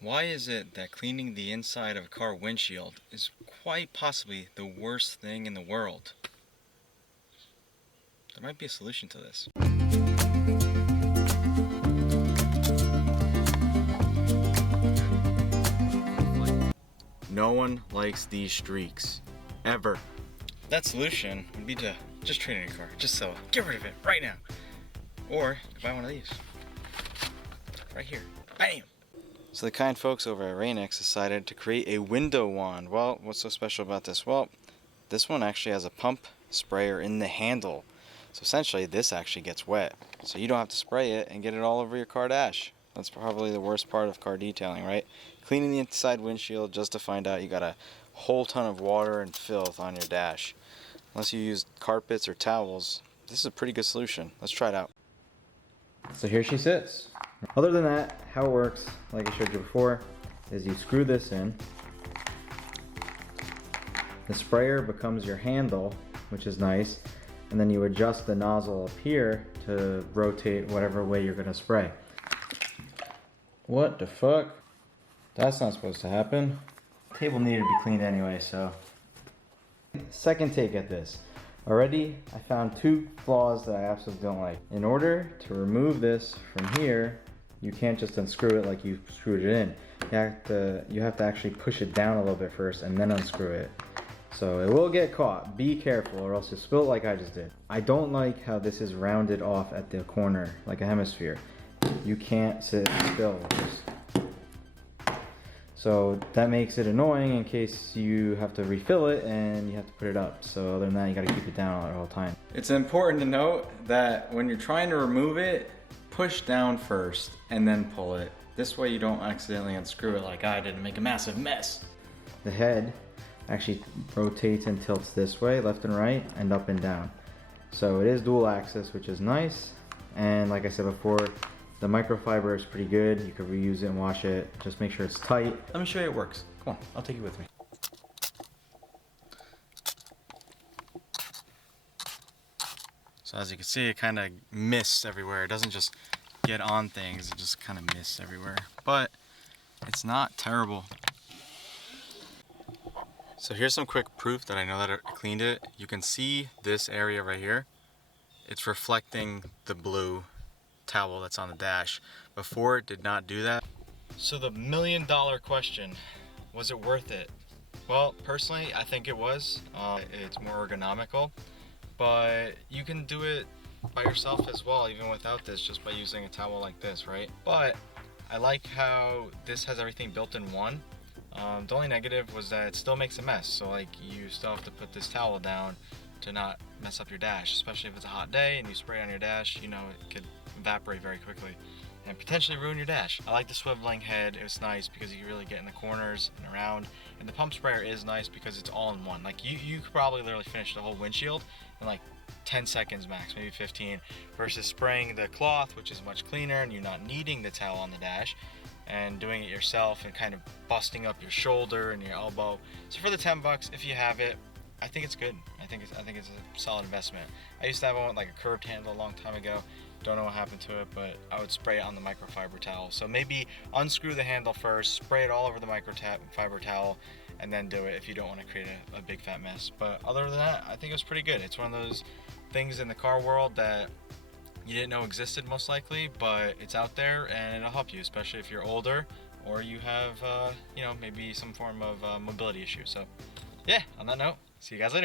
Why is it that cleaning the inside of a car windshield is quite possibly the worst thing in the world? There might be a solution to this. No one likes these streaks. Ever. That solution would be to just trade in your car. Just sell it. Get rid of it right now. Or buy one of these. Right here. Bam! So the kind folks over at Rain-X decided to create a window wand. Well, what's so special about this? Well, this one actually has a pump sprayer in the handle. So essentially this actually gets wet. So you don't have to spray it and get it all over your car dash. That's probably the worst part of car detailing, right? Cleaning the inside windshield just to find out you got a whole ton of water and filth on your dash. Unless you use carpets or towels, this is a pretty good solution. Let's try it out. So here she sits. Other than that, how it works, like I showed you before, is you screw this in. The sprayer becomes your handle, which is nice, and then you adjust the nozzle up here to rotate whatever way you're going to spray. What the fuck? That's not supposed to happen. The table needed to be cleaned anyway, so. Second take at this. Already, I found two flaws that I absolutely don't like. In order to remove this from here, you can't just unscrew it like you screwed it in. You have to actually push it down a little bit first and then unscrew it. So it will get caught. Be careful or else you'll spill it like I just did. I don't like how this is rounded off at the corner like a hemisphere. You can't sit still with this. So that makes it annoying in case you have to refill it and you have to put it up. So other than that, you gotta keep it down at all time. It's important to note that when you're trying to remove it, push down first and then pull it. This way you don't accidentally unscrew it like I did and make a massive mess. The head actually rotates and tilts this way, left and right, and up and down. So it is dual axis, which is nice. And like I said before, the microfiber is pretty good. You can reuse it and wash it. Just make sure it's tight. Let me show you it works. Come on, I'll take you with me. So as you can see, it kind of mists everywhere. It doesn't just get on things, it just kind of mists everywhere. But it's not terrible. So here's some quick proof that I know that I cleaned it. You can see this area right here. It's reflecting the blue towel that's on the dash. Before it did not do that. So the $1 million question, was it worth it? Well, personally, I think it was. It's more ergonomical, but you can do it by yourself as well, even without this, just by using a towel like this, right? But I like how this has everything built in one. The only negative was that it still makes a mess. So like you still have to put this towel down to not mess up your dash, especially if it's a hot day and you spray on your dash, you know, it could evaporate very quickly and potentially ruin your dash. I like the swiveling head. It was nice because you can really get in the corners and around. And the pump sprayer is nice because it's all in one. Like you could probably literally finish the whole windshield in like 10 seconds max, maybe 15, versus spraying the cloth, which is much cleaner and you're not needing the towel on the dash, and doing it yourself and kind of busting up your shoulder and your elbow. So for the 10 bucks, if you have it, I think it's good. I think it's a solid investment. I used to have one with like a curved handle a long time ago. Don't know what happened to it, but I would spray it on the microfiber towel. So maybe unscrew the handle first, spray it all over the microfiber towel, and then do it if you don't want to create a big fat mess. But other than that, I think it was pretty good. It's one of those things in the car world that you didn't know existed most likely, but it's out there and it'll help you, especially if you're older or you have, you know, maybe some form of mobility issue. So yeah, on that note, see you guys later.